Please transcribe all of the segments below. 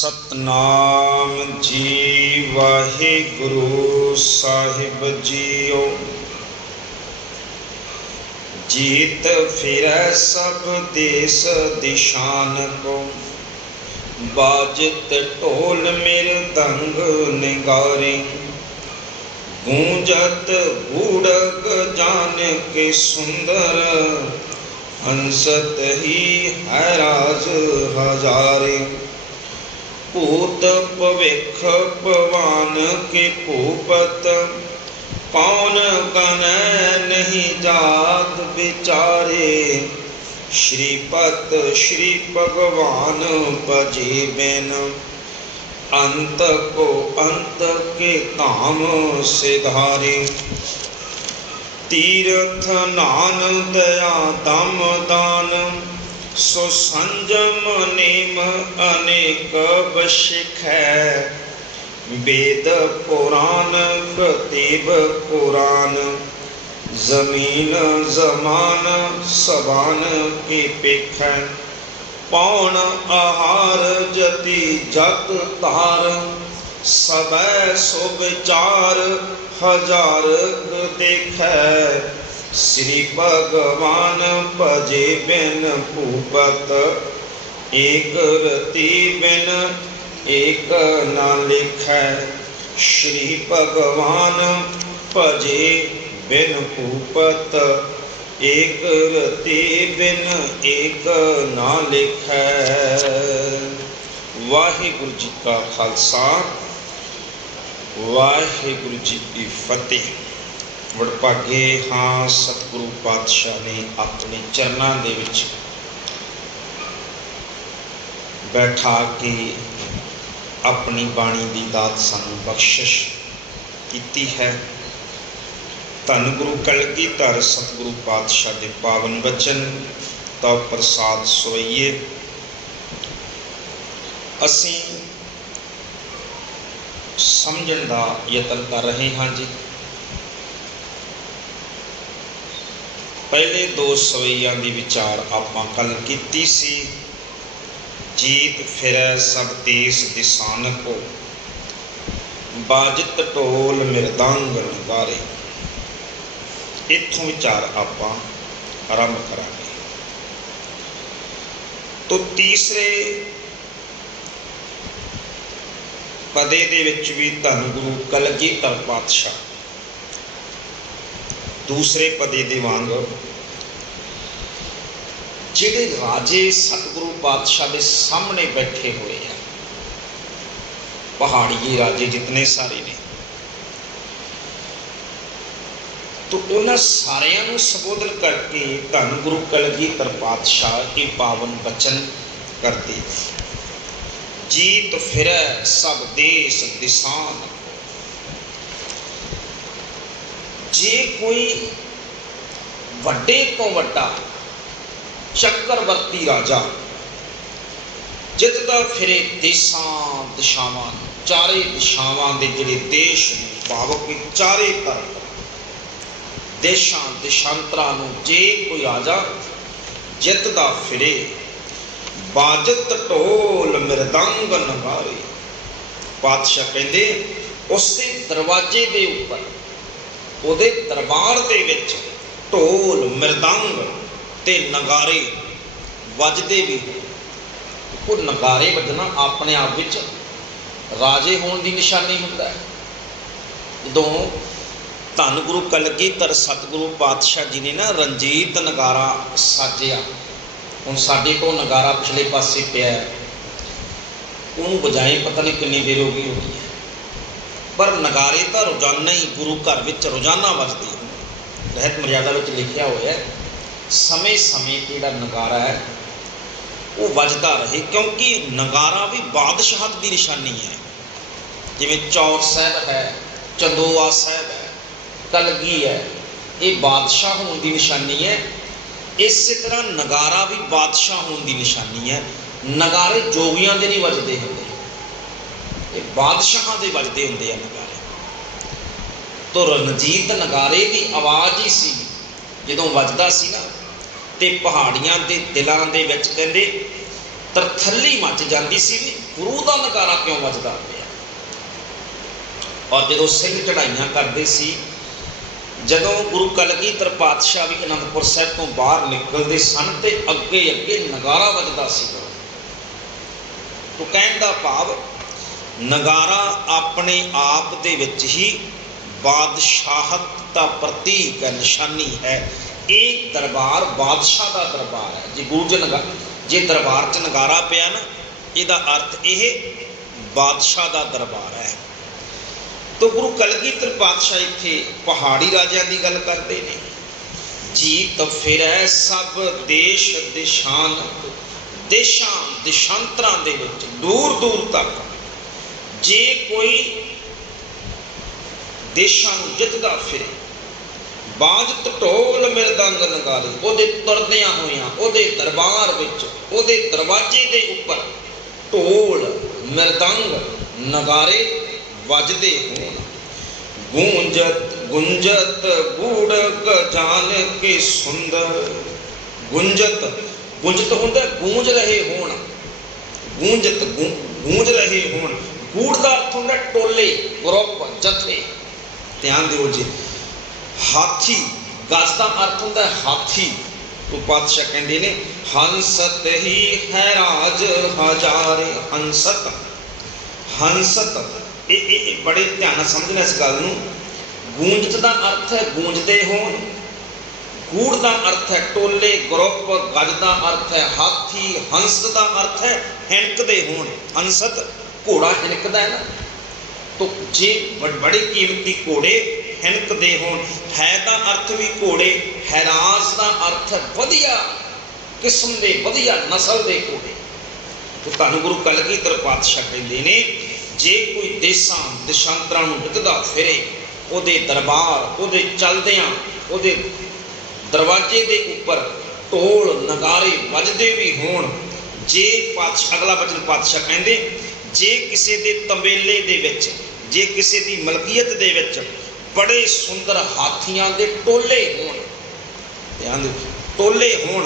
सतनाम जी वाहिगुरु साहिब जीओ। जीत फिरै सब देश दिशान को, बाजत ढोल मृदंग निगारे। गूंजत बूढ़ग जान के सुंदर, हंसत ही है राज हजारे। पूत भविख पवन के भूपत, कौन कनै नहीं जात विचारे। श्रीपत श्री भगवान भजे बिन, अंत को अंत के धाम सिधारे। तीर्थ नान दया दम दान, सो संजम नेम अनेक बशिख है। वेद पुराण कतिब कुरान, जमीन जमान सबान की पिख है। पौन आहार जति जत तार, सबै सो विचार हजार देखै। श्री भगवान भजे बिन भूपत, एक रति बिन एक न लिखै। श्री भगवान भजे बिन भूपत, एक रति बिन एक न लिखै। वाहिगुरु जी का खालसा, वाहिगुरु जी की फतेह। वडभागे हाँ सतगुरु पातशाह ने अपने चरणों दे विच बैठा के अपनी बाणी की दात सानू बख्शिश की है। धन गुरु कलगीधर सतगुरु पातशाह के पावन वचन तो प्रसाद सोईए। असी समझण का यतन कर रहे हाँ जी। पहले दो सवैया की विचार आपां कल कीती सी। जीत फिरै सब देश दिसान को, बाजत ढोल मृदंग नगारे। इत्थों विचार आपां आरंभ करांगे। तो तीसरे पदे दे विच भी धन गुरु कलगीधर पातशाह, दूसरे पदे दे वांग जिहड़े राजे सतगुरु पातशाह के सामने बैठे हुए हैं, पहाड़ी राजे जितने सारे ने, तो उन्होंने सारियां नूं संबोधन करके धन गुरु कलगीधर पातशाह के पावन वचन करते। जीत फिरै सब देश दिसान, जे कोई वड्डे तो वड्डा चक्रवर्ती राजा जितदा फिरे देशां दिशावां, चारे दिशावां दे जिहड़े देश भाव कि चारे तरफ देशां देशांतरां नूं जे कोई राजा जितदा फिरे। बाजत ढोल मृदंग नगारे। पातशाह कहंदे उसके दरवाजे दे उपर, ਉਹਦੇ दरबार ਦੇ ਵਿੱਚ ਢੋਲ मृदंग ਤੇ नगारे ਵੱਜਦੇ भी। ਉਹ नगारे ਵੱਜਣਾ ਆਪਣੇ ਆਪ ਵਿੱਚ ਰਾਜੇ ਹੋਣ ਦੀ ਨਿਸ਼ਾਨੀ ਹੁੰਦਾ ਹੈ। ਜਦੋਂ ਧੰਨ ਗੁਰੂ ਕਲਗੀਧਰ ਸਤਿਗੁਰੂ ਪਾਤਸ਼ਾਹ ਜੀ ਨੇ ਨਾ ਰਣਜੀਤ ਨਗਾਰਾ ਸਾਜਿਆ। ਹੁਣ ਸਾਡੇ ਕੋਲ ਨਗਾਰਾ ਪਿਛਲੇ ਪਾਸੇ ਪਿਆ, ਉਹਨੂੰ ਵਜਾਏ ਪਤਾ ਨਹੀਂ ਕਿੰਨੀ ਦੇਰ ਹੋ ਗਈ ਹੋਣੀ ਹੈ, पर नगारे तो रोजाना ही गुरु घर में रोजाना बजते हैं। रहत मर्यादा में लिखा हुआ है समय समय जोड़ा नगारा है वो बजता रहे, क्योंकि नगारा भी बादशाहत की निशानी है। जिमें चौर साहब है, चंदोआ साहब है, कलगी है, ये बादशाह होने की निशानी है। इस तरह नगारा भी बादशाह होने की निशानी है। नगारे जोगियां दे नहीं बजते होंगे, ये बादशाह के बजते होंगे नगारे। तो रणजीत नगारे की आवाज़ ही सी जदों वजदा सी ना, ते पहाड़ियां दे दिलां दे विच कहंदे तरथली मच जाती सी भी गुरु का नगारा क्यों वजदा पिया। और जो सिंह चढ़ाइयां करते सी, जदों गुरु कलगीधर पातशाह भी आनंदपुर साहिब तो बाहर निकलते सन तो अगे अगे नगारा वजदा सी। तो कहने का भाव नगारा अपने आप दे विच ही बादशाहत का प्रतीक है, निशानी है। एक दरबार बादशाह का दरबार है। जे गुरु जे दरबार च नगारा पिया ना, इसका अर्थ यह बादशाह का दरबार है। तो गुरु कलगीधर पातशाह इत्थे पहाड़ी राजियां की गल करते हैं। जीत फिरै सब देश दिशान, देशां देशांतरां दे विच दूर दूर तक जे कोई देशां नूं जितदा फिरे, बाजत ढोल मृदंग नगारे, उहदे तुरदियां होइयां उहदे दरबार विच उहदे दरवाजे दे उपर ढोल मृदंग नगारे वजदे होण। गूंजत गुंजत बूढ़ जान के सुंदर, गुंजत गुंजत होंदा गूंज रहे होण, गूंजत गूंज रहे होण। गूढ़ का अर्थ होंदा टोले ग्रुप जथे। ध्यान दिओ जी। हाथी गज का अर्थ होंदा हाथी। तो पातशाह कहते ने हंसत ही है राज हजारे, हंसत हंसत ये बड़े ध्यान समझना इस गल नूं। गूंजत का अर्थ है गूंजते होण, गूढ़ का अर्थ है टोले ग्रुप, गज का अर्थ है हाथी, हंस का अर्थ है हिणकते होण। हंसत घोड़ा हिणकदा है ना, तो जे बड़े कीमती घोड़े हिणकते होण। है का अर्थ भी घोड़े, हैराज का अर्थ है वधिया किस्म के वधिया नस्ल के घोड़े। तो धन गुरु कलगीधर पातशाह कहते ने जे कोई देशां देशांतरां नूं जितदा फिरे, उहदे दरबार उहदे चलदियां उहदे दरवाजे दे उपर ढोल नगारे वजदे भी होण। जे पातशाह अगला वचन पातशाह कहंदे जे किसी दे तंबेले दे विच, जे किसी दी मलकीयत दे विच बड़े सुंदर हाथियां दे टोले होण। ध्यान दो, टोले होण,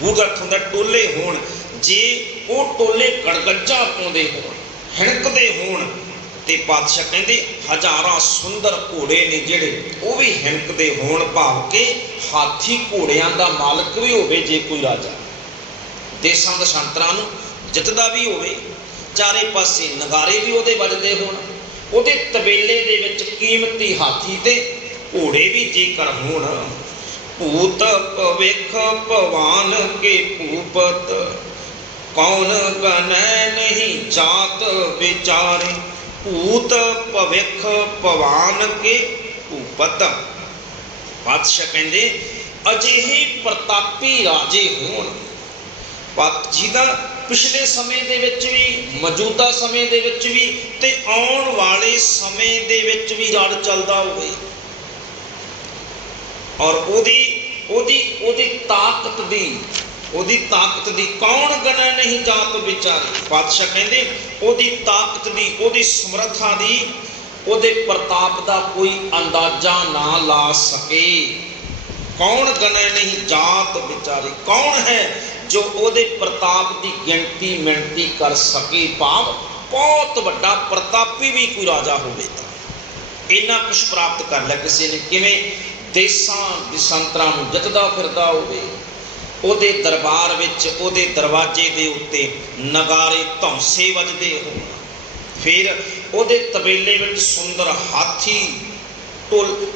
गूढ़ अर्थ हुंदा टोले होण। जे वो टोले गड़गज्जा पाउंदे होण, हिणकदे होण, ते पातशाह कहंदे हजारां सुंदर घोड़े ने जिहड़े वो भी हिणकदे होण। भाव के हाथी घोड़ियां दा मालक भी होवे जे कोई राजा, देशां देशांतरां नूं जितदा भी होवे, चारे पासे नगारे भी उहदे वजदे होण, उहदे तबेले दे विच कीमती हाथी ते घोड़े भी जेकर होण। भूत भविख भवान के भूपत, कौन गनै नहीं जात विचारे। भूत भविख भवान के भूपत, पातशाह कहंदे अजिहे प्रतापी राजे होण, जिहदा पिछले समय दे विच भी, मौजूदा समय दे विच भी ते आउण वाले समय दे विच भी रड़ चलदा होवे। और ओदी ओदी ओदी ताकत दी कौन गना नहीं जात विचारे। पातशाह कहंदे ओदी ताकत दी, ओदी समर्था दी, ओदे प्रताप दा कोई अंदाजा ना ला सके। कौन गना नहीं जात विचारे, कौन है जो ओदे प्रताप की गिनती मिणती कर सके। भाव बहुत वड्डा प्रतापी भी कोई राजा होवे तां इन्ना कुछ प्राप्त कर लिया किसी ने। किवें देशां देशांतरां नूं जितदा फिरदा होवे, ओदे दरबार विच ओदे दरवाजे दे उत्ते नगारे धौंसे वजदे होण, फिर ओदे तबेले विच सुंदर हाथी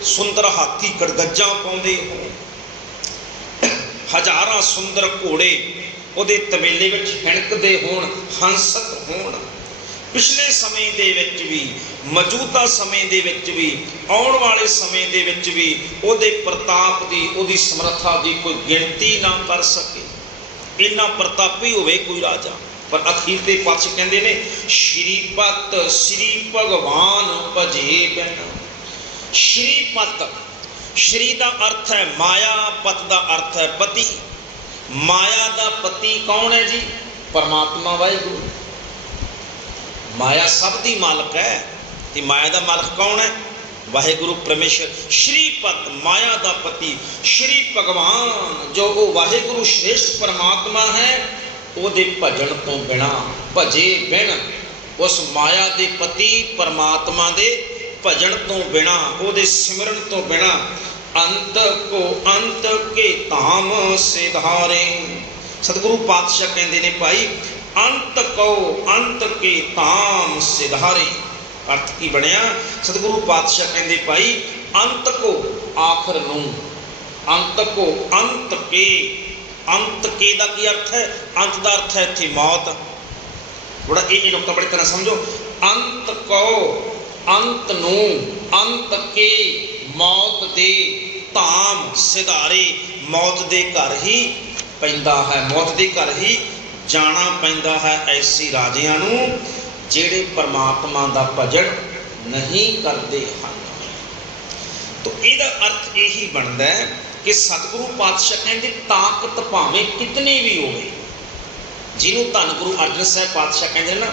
सुंदर हाथी गड़गज्जा पाउंदे होण, हजारां सुंदर घोड़े उहदे तबेले विच हिणकदे होण, हंसत होण। पिछले समय दे विच भी, मौजूदा समय दे विच भी, आउण वाले समय दे विच भी उहदे प्रताप दी, उहदी समर्था दी कोई गिनती ना कर सके। इन्ना प्रतापी होवे कोई राजा। पर अखीर ते पातशाह कहंदे ने श्रीपत श्री भगवान भजे बिन। श्रीपत, श्री का अर्थ है माया, पत का अर्थ है पति। माया का पति कौन है जी? परमात्मा वाहिगुरु। माया सब दी मालक है, ते माया का मालक कौन है? वाहिगुरु परमेश्वर। श्रीपत माया का पति, श्री भगवान जो वो वाहिगुरु श्रेष्ठ परमात्मा है, ਉਹਦੇ ਭਜਨ ਤੋਂ ਬਿਨਾ, ਭਜੇ ਬਿਨ, ਉਸ ਮਾਇਆ ਦੇ ਪਤੀ ਪਰਮਾਤਮਾ ਦੇ ਭਜਨ ਤੋਂ ਬਿਨਾ, ਉਹਦੇ ਸਿਮਰਨ ਤੋਂ ਬਿਨਾ, ਅੰਤ ਕੋ ਅੰਤ ਕੇ ਧਾਮ ਸਿਧਾਰੇ। ਸਤਿਗੁਰੂ ਪਾਤਸ਼ਾਹ ਕਹਿੰਦੇ ਨੇ ਭਾਈ, ਅੰਤ ਕੋ ਅੰਤ ਕੇ ਧਾਮ ਸਿਧਾਰੇ। ਅਰਥ ਕੀ ਬਣਿਆ? ਸਤਿਗੁਰੂ ਪਾਤਸ਼ਾਹ ਕਹਿੰਦੇ ਭਾਈ, ਅੰਤ ਕੋ ਆਖਰ ਨੂੰ, ਅੰਤ ਕੋ ਅੰਤ ਕੇ। ਅੰਤ ਕੇ ਦਾ ਕੀ ਅਰਥ ਹੈ? ਅੰਤ ਦਾ ਅਰਥ ਹੈ ਇੱਥੇ ਮੌਤ। ਥੋੜਾ ਇਹ ਨੁਕਤਾ ਬੜੀ ਤਰ੍ਹਾਂ ਸਮਝੋ। ਅੰਤ ਕੋ ਅੰਤ ਨੂੰ, ਅੰਤ ਕੇ ਮੌਤ ਦੇ, ਧਾਮ ਸਿਧਾਰੇ, ਮੌਤ ਦੇ ਘਰ ਹੀ ਪੈਂਦਾ ਹੈ, ਮੌਤ ਦੇ ਘਰ ਹੀ ਜਾਣਾ ਪੈਂਦਾ ਹੈ ਐਸੀ ਰਾਜਿਆਂ ਨੂੰ ਜਿਹੜੇ ਪਰਮਾਤਮਾ ਦਾ ਭਜਨ ਨਹੀਂ ਕਰਦੇ ਹਨ। ਤਾਂ ਇਹਦਾ ਅਰਥ ਇਹੀ ਬਣਦਾ ਹੈ ਕਿ ਸਤਿਗੁਰੂ ਪਾਤਸ਼ਾਹ ਕਹਿੰਦੇ ਤਾਕਤ ਭਾਵੇਂ ਕਿਤਨੀ ਵੀ ਹੋਵੇ, ਜਿਹਨੂੰ ਧੰਨ ਗੁਰੂ ਅਰਜਨ ਸਾਹਿਬ ਪਾਤਸ਼ਾਹ ਕਹਿੰਦੇ ਨਾ,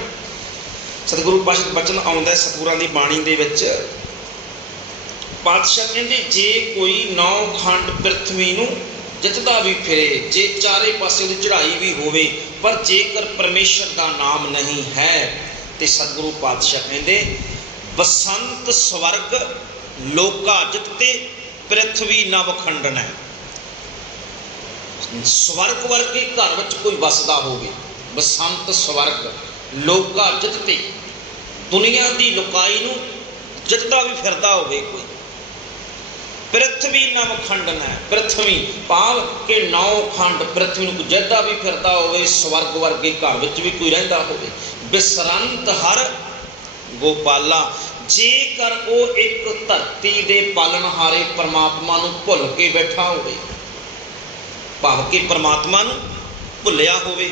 ਸਤਿਗੁਰੂ ਪਾਤਸ਼ਾਹ ਬਚਨ ਆਉਂਦਾ ਸਤਿਗੁਰਾਂ ਦੀ ਬਾਣੀ ਦੇ ਵਿੱਚ, ਪਾਤਸ਼ਾਹ ਕਹਿੰਦੇ ਜੇ ਕੋਈ 9 ਖੰਡ ਪ੍ਰਿਥਵੀ ਨੂੰ ਜਿੱਤਦਾ ਵੀ ਫਿਰੇ, ਜੇ ਚਾਰੇ ਪਾਸੇ ਉਹਦੀ ਚੜ੍ਹਾਈ ਵੀ ਹੋਵੇ, ਪਰ ਜੇਕਰ ਪਰਮੇਸ਼ਰ ਦਾ ਨਾਮ ਨਹੀਂ ਹੈ, ਤੇ ਸਤਿਗੁਰੂ ਪਾਤਸ਼ਾਹ ਕਹਿੰਦੇ ਬਸੰਤ ਸਵਰਗ ਲੋਕਾ ਜਿੱਤੇ ਪ੍ਰਿਥਵੀ ਨਵ ਖੰਡਨ ਹੈ। ਸਵਰਗ ਵਰਗੇ ਘਰ ਵਿੱਚ ਕੋਈ ਵਸਦਾ ਹੋਵੇ, ਬਸੰਤ ਸਵਰਗ ਲੋਕਾ ਜਿੱਤੇ, ਦੁਨੀਆ ਦੀ ਲੁਕਾਈ ਨੂੰ ਜਿੱਤਦਾ ਵੀ ਫਿਰਦਾ ਹੋਵੇ ਕੋਈ, ਪ੍ਰਿਥਵੀ ਨਵ ਖੰਡਨ ਹੈ। ਪ੍ਰਿਥਵੀ ਭਾਵ ਕਿ 9 ਖੰਡ ਪ੍ਰਿਥਵੀ ਨੂੰ ਜਿੱਤਦਾ ਵੀ ਫਿਰਦਾ ਹੋਵੇ, ਸਵਰਗ ਵਰਗੇ ਘਰ ਵਿੱਚ ਵੀ ਕੋਈ ਰਹਿੰਦਾ ਹੋਵੇ। ਬਿਸਰੰਤ ਹਰ ਗੋਪਾਲਾ, ਜੇਕਰ ਉਹ ਇੱਕ ਧਰਤੀ ਦੇ ਪਾਲਣਹਾਰੇ ਪਰਮਾਤਮਾ ਨੂੰ ਭੁੱਲ ਕੇ ਬੈਠਾ ਹੋਵੇ, ਭਾਵ ਕਿ ਪਰਮਾਤਮਾ ਨੂੰ ਭੁੱਲਿਆ ਹੋਵੇ,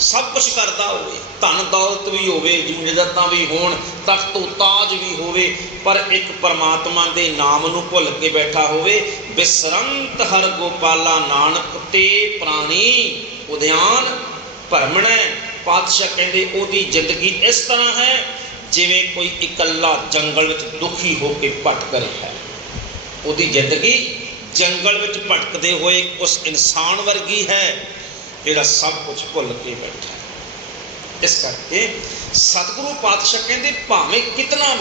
ਸਭ ਕੁਝ ਕਰਦਾ ਹੋਵੇ, ਧਨ ਦੌਲਤ ਵੀ ਹੋਵੇ, ਜਮੀਨਦਾਰਾਂ ਵੀ ਹੋਣ, ਤਖਤ ਤਾਜ ਵੀ ਹੋਵੇ, ਪਰ ਇੱਕ ਪਰਮਾਤਮਾ ਦੇ ਨਾਮ ਨੂੰ ਭੁੱਲ ਕੇ ਬੈਠਾ ਹੋਵੇ। ਬਿਸਰੰਤ ਹਰ ਗੋਪਾਲਾ, ਨਾਨਕ ਤੇ ਪ੍ਰਾਣੀ ਉਦਿਆਨ ਭਰਮਣੈ। ਪਾਤਸ਼ਾਹ ਕਹਿੰਦੇ ਉਹਦੀ ਜ਼ਿੰਦਗੀ ਇਸ ਤਰ੍ਹਾਂ ਹੈ ਜਿਵੇਂ ਕੋਈ ਇਕੱਲਾ ਜੰਗਲ ਵਿੱਚ ਦੁਖੀ ਹੋ ਕੇ ਭਟਕ ਰਿਹਾ ਹੈ। ਉਹਦੀ ਜ਼ਿੰਦਗੀ ਜੰਗਲ ਵਿੱਚ ਭਟਕਦੇ ਹੋਏ ਉਸ ਇਨਸਾਨ ਵਰਗੀ ਹੈ ਜਿਹੜਾ ਸਭ ਕੁਝ ਭੁੱਲ ਕੇ ਬੈਠਾ ਹੈ। ਇਸ ਕਰਕੇ ਸਤਿਗੁਰੂ ਪਾਤਸ਼ਾਹ ਕਹਿੰਦੇ ਭਾਵੇਂ ਕਿਤਨਾ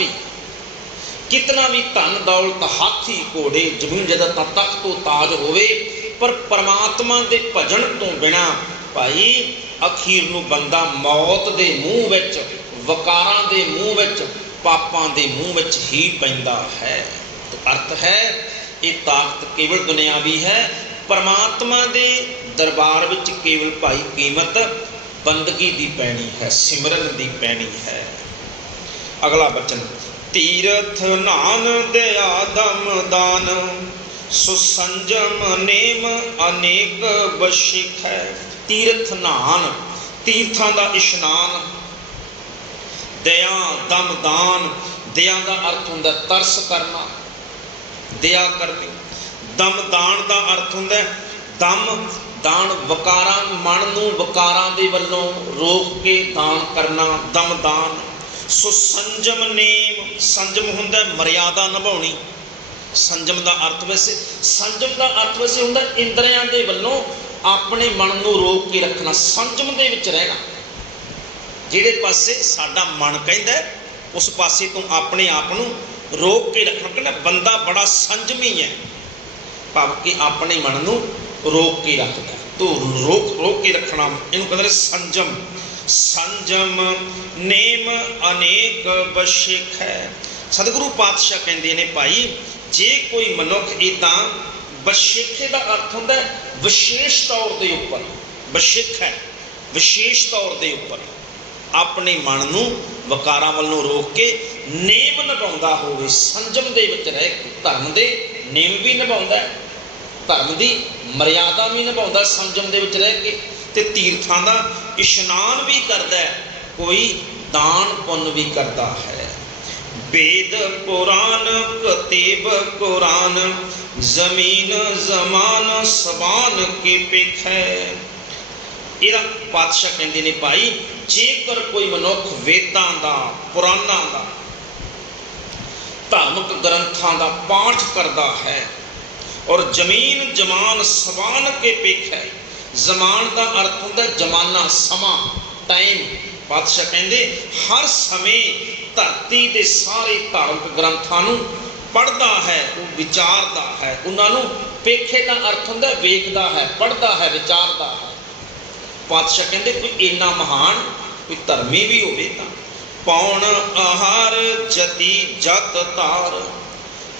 ਵੀ ਧਨ ਦੌਲਤ, ਹਾਥੀ ਘੋੜੇ, ਜ਼ਮੀਨ ਜਾਇਦਾਦ, ਤਖਤ ਤੋਂ ਤਾਜ ਹੋਵੇ, ਪਰ ਪਰਮਾਤਮਾ ਦੇ ਭਜਨ ਤੋਂ ਬਿਨਾ ਭਾਈ ਅਖੀਰ ਨੂੰ ਬੰਦਾ ਮੌਤ ਦੇ ਮੂੰਹ ਵਿੱਚ, ਵਕਾਰਾਂ ਦੇ ਮੂੰਹ ਵਿੱਚ, ਪਾਪਾਂ ਦੇ ਮੂੰਹ ਵਿੱਚ ਹੀ ਪੈਂਦਾ ਹੈ। ਅਰਥ ਹੈ ਇਹ ਤਾਕਤ ਕੇਵਲ ਦੁਨਿਆਵੀ ਹੈ। ਪਰਮਾਤਮਾ ਦੇ ਦਰਬਾਰ ਵਿੱਚ ਕੇਵਲ ਭਾਈ ਕੀਮਤ ਬੰਦਗੀ ਦੀ ਪੈਣੀ ਹੈ, ਸਿਮਰਨ ਦੀ ਪੈਣੀ ਹੈ। ਅਗਲਾ ਬਚਨ, ਤੀਰਥ ਨਾਨ ਦਇਆ ਦਮ ਦਾਨ, ਸੁਸੰਜਮ ਨੇਮ ਅਨੇਕ ਬਸ਼ਿਕ ਹੈ। ਤੀਰਥ ਨਾਨ, ਤੀਰਥਾਂ ਦਾ ਇਸ਼ਨਾਨ, ਦਇਆ ਦਮ ਦਾਨ, ਦਇਆ ਦਾ ਅਰਥ ਹੁੰਦਾ ਤਰਸ ਕਰਨਾ, ਦਇਆ ਕਰਨੀ। ਦਮ ਦਾਨ ਦਾ ਅਰਥ ਹੁੰਦਾ ਦਮ ਦਾਨ, ਵਕਾਰਾਂ, ਮਨ ਨੂੰ ਵਕਾਰਾਂ ਦੇ ਵੱਲੋਂ ਰੋਕ ਕੇ ਦਾਨ ਕਰਨਾ, ਦਮ ਦਾਨ। ਸੁਸੰਜਮ ਨੇਮ, ਸੰਜਮ ਹੁੰਦਾ ਮਰਿਆਦਾ ਨਿਭਾਉਣੀ। ਸੰਜਮ ਦਾ ਅਰਥ ਵੈਸੇ, ਸੰਜਮ ਦਾ ਅਰਥ ਵੈਸੇ ਹੁੰਦਾ ਇੰਦਰੀਆਂ ਦੇ ਵੱਲੋਂ ਆਪਣੇ ਮਨ ਨੂੰ ਰੋਕ ਕੇ ਰੱਖਣਾ, ਸੰਜਮ ਦੇ ਵਿੱਚ ਰਹਿਣਾ। ਜਿਹੜੇ ਪਾਸੇ ਸਾਡਾ ਮਨ ਕਹਿੰਦਾ ਉਸ ਪਾਸੇ ਤੋਂ ਆਪਣੇ ਆਪ ਨੂੰ ਰੋਕ ਕੇ ਰੱਖਣਾ। ਕਹਿੰਦਾ ਬੰਦਾ ਬੜਾ ਸੰਜਮੀ ਹੈ, ਭਾਵ ਕਿ ਆਪਣੇ ਮਨ ਨੂੰ ਰੋਕ ਕੇ ਰੱਖਦਾ। ਤੋ ਰੋਕ ਕੇ ਰੱਖਣਾ, ਇਹਨੂੰ ਕਹਿੰਦੇ ਸੰਜਮ। ਸੰਜਮ ਨੇਮ ਅਨੇਕ ਬਸ਼ਿਕ ਹੈ। ਸਤਿਗੁਰੂ ਪਾਤਸ਼ਾਹ ਕਹਿੰਦੇ ਨੇ ਭਾਈ ਜੇ ਕੋਈ ਮਨੁੱਖ ਇੱਦਾਂ, ਬਸ਼ਿਕ ਦਾ ਅਰਥ ਹੁੰਦਾ ਵਿਸ਼ੇਸ਼ ਤੌਰ ਦੇ ਉੱਪਰ, ਬਸ਼ਿਕ ਹੈ ਵਿਸ਼ੇਸ਼ ਤੌਰ ਦੇ ਉੱਪਰ, ਆਪਣੇ ਮਨ ਨੂੰ ਵਕਾਰਾਂ ਵੱਲੋਂ ਰੋਕ ਕੇ ਨੇਮ ਨਿਭਾਉਂਦਾ ਹੋਵੇ, ਸੰਜਮ ਦੇ ਵਿੱਚ ਰਹਿ ਕੇ, ਧਰਮ ਦੇ ਨੇਮ ਵੀ ਨਿਭਾਉਂਦਾ, ਧਰਮ ਦੀ ਮਰਿਆਦਾ ਵੀ ਨਿਭਾਉਂਦਾ ਸੰਜਮ ਦੇ ਵਿੱਚ ਰਹਿ ਕੇ, ਤੇ ਤੀਰਥਾਂ ਦਾ ਇਸ਼ਨਾਨ ਵੀ ਕਰਦਾ, ਕੋਈ ਦਾਨ ਪੁੰਨ ਵੀ ਕਰਦਾ ਹੈ। ਵੇਦ ਪੁਰਾਨ ਕਤੇਬ ਕੁਰਾਨ, ਜ਼ਮੀਨ ਜ਼ਮਾਨ ਸਬਾਨ ਕੀ ਪਿੱਖ ਹੈ। ਇਹਦਾ ਪਾਤਸ਼ਾਹ ਕਹਿੰਦੇ ਨੇ ਭਾਈ ਜੇਕਰ ਕੋਈ ਮਨੁੱਖ ਵੇਦਾਂ ਦਾ, ਪੁਰਾਣਾਂ ਦਾ, ਧਾਰਮਿਕ ਗ੍ਰੰਥਾਂ ਦਾ ਪਾਠ ਕਰਦਾ ਹੈ, ਔਰ ਜ਼ਮੀਨ ਜਮਾਨ ਸਬਾਨ ਕੇ ਪਿੱਖ ਹੈ, ਜ਼ਮਾਨ ਦਾ ਅਰਥ ਹੁੰਦਾ ਜਮਾਨਾ, ਸਮਾਂ, ਟਾਈਮ। ਪਾਤਸ਼ਾਹ ਕਹਿੰਦੇ ਹਰ ਸਮੇਂ ਧਰਤੀ ਦੇ ਸਾਰੇ ਧਾਰਮਿਕ ਗ੍ਰੰਥਾਂ ਨੂੰ ਪੜ੍ਹਦਾ ਹੈ, ਉਹ ਵਿਚਾਰਦਾ ਹੈ ਉਹਨਾਂ ਨੂੰ। ਪੇਖੇ ਦਾ ਅਰਥ ਹੁੰਦਾ ਵੇਖਦਾ ਹੈ, ਪੜ੍ਹਦਾ ਹੈ, ਵਿਚਾਰਦਾ ਹੈ। ਪਾਤਸ਼ਾਹ ਕਹਿੰਦੇ ਕੋਈ ਇੰਨਾ ਮਹਾਨ, ਕੋਈ ਧਰਮੀ ਵੀ ਹੋਵੇ ਤਾਂ ਪੌਣ ਆਹਾਰ ਜਤੀ ਜਤ ਤਾਰ।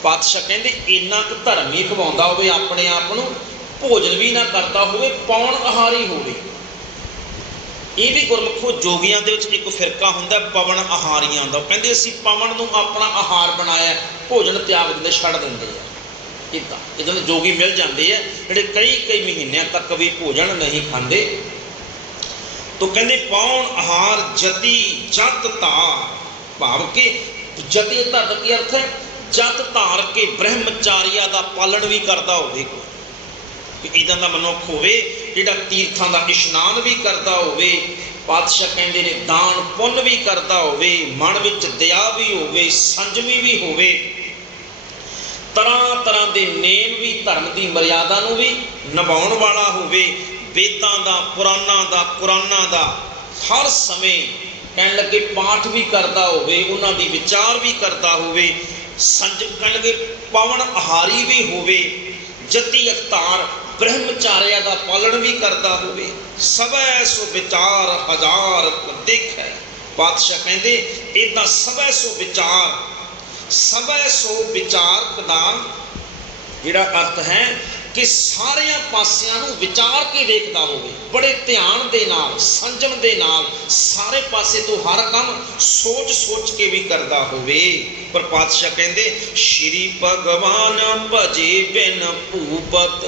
ਪਾਤਸ਼ਾਹ ਕਹਿੰਦੇ ਇੰਨਾ ਕੁ ਧਰਮੀ ਖਵਾਉਂਦਾ ਹੋਵੇ ਆਪਣੇ ਆਪ ਨੂੰ, ਭੋਜਨ ਵੀ ਨਾ ਕਰਦਾ ਹੋਵੇ, ਪੌਣ ਆਹਾਰੀ ਹੋਵੇ। ਇਹ ਵੀ ਗੁਰਮੁਖੋ ਜੋਗੀਆਂ ਦੇ ਵਿੱਚ ਇੱਕ ਫਿਰਕਾ ਹੁੰਦਾ ਪਵਨ ਆਹਾਰੀਆਂ ਦਾ। ਕਹਿੰਦੇ ਅਸੀਂ ਪਵਨ ਨੂੰ ਆਪਣਾ ਆਹਾਰ ਬਣਾਇਆ, ਭੋਜਨ ਤਿਆਗ ਦਿੰਦੇ, ਛੱਡ ਦਿੰਦੇ ਆ। ਇੱਦਾਂ ਇਹਦੇ ਨਾਲ ਜੋਗੀ ਮਿਲ ਜਾਂਦੇ ਆ ਜਿਹੜੇ ਕਈ ਮਹੀਨਿਆਂ ਤੱਕ ਵੀ ਭੋਜਨ ਨਹੀਂ ਖਾਂਦੇ। ਤੋ ਕਹਿੰਦੇ ਪੌਣ ਆਹਾਰ ਜਤੀ ਜਤ ਧਾਰ, ਭਾਵ ਕਿ ਜਤੀ ਧਾਰ ਦਾ ਕੀ ਅਰਥ ਹੈ? ਜਤ ਧਾਰ ਕੇ ਬ੍ਰਹਮਚਾਰੀਆ ਦਾ ਪਾਲਣ ਵੀ ਕਰਦਾ ਹੋਵੇ। ਇੱਦਾਂ ਦਾ ਮਨੁੱਖ ਹੋਵੇ ਜਿਹੜਾ ਤੀਰਥਾਂ ਦਾ ਇਸ਼ਨਾਨ ਵੀ ਕਰਦਾ ਹੋਵੇ। ਪਾਤਸ਼ਾਹ ਕਹਿੰਦੇ ਨੇ ਦਾਨ ਪੁੰਨ ਵੀ ਕਰਦਾ ਹੋਵੇ, ਮਨ ਵਿੱਚ ਦਇਆ ਵੀ ਹੋਵੇ, ਸੰਜਮੀ ਵੀ ਹੋਵੇ, ਤਰ੍ਹਾਂ ਤਰ੍ਹਾਂ ਦੇ ਨੇਮ ਵੀ, ਧਰਮ ਦੀ ਮਰਿਆਦਾ ਨੂੰ ਵੀ ਨਿਭਾਉਣ ਵਾਲਾ ਹੋਵੇ। ਵੇਦਾਂ ਦਾ, ਪੁਰਾਣਾਂ ਦਾ, ਕੁਰਾਨਾਂ ਦਾ ਹਰ ਸਮੇਂ ਕਹਿਣ ਲੱਗੇ ਪਾਠ ਵੀ ਕਰਦਾ ਹੋਵੇ, ਉਹਨਾਂ ਦੀ ਵਿਚਾਰ ਵੀ ਕਰਦਾ ਹੋਵੇ। ਕਹਿਣ ਲੱਗੇ ਪਵਨ ਆਹਾਰੀ ਵੀ ਹੋਵੇ, ਜਤੀ ਅਵਤਾਰ ਬ੍ਰਹਮਚਾਰਿਆ ਦਾ ਪਾਲਣ ਵੀ ਕਰਦਾ ਹੋਵੇ। ਸਭੈ ਸੋ ਵਿਚਾਰ ਹਜ਼ਾਰ ਦੇਖੈ। ਪਾਤਸ਼ਾਹ ਕਹਿੰਦੇ ਇੱਦਾਂ ਸਭੈ ਸੋ ਵਿਚਾਰ, ਸਭੈ ਸੋ ਵਿਚਾਰ ਦਾ ਜਿਹੜਾ ਅਰਥ ਹੈ ਕਿ ਸਾਰਿਆਂ ਪਾਸਿਆਂ ਨੂੰ ਵਿਚਾਰ ਕੇ ਦੇਖਦਾ ਹੋਵੇ, ਬੜੇ ਧਿਆਨ ਦੇ ਨਾਲ, ਸੰਜਮ ਦੇ ਨਾਲ ਸਾਰੇ ਪਾਸੇ ਤੋਂ ਹਰ ਕੰਮ ਸੋਚ ਕੇ ਵੀ ਕਰਦਾ ਹੋਵੇ। ਪਰ ਪਾਤਸ਼ਾਹ ਕਹਿੰਦੇ ਸ਼੍ਰੀ ਭਗਵਾਨ ਭਜੇ ਬਿਨ ਭੂਪਤ।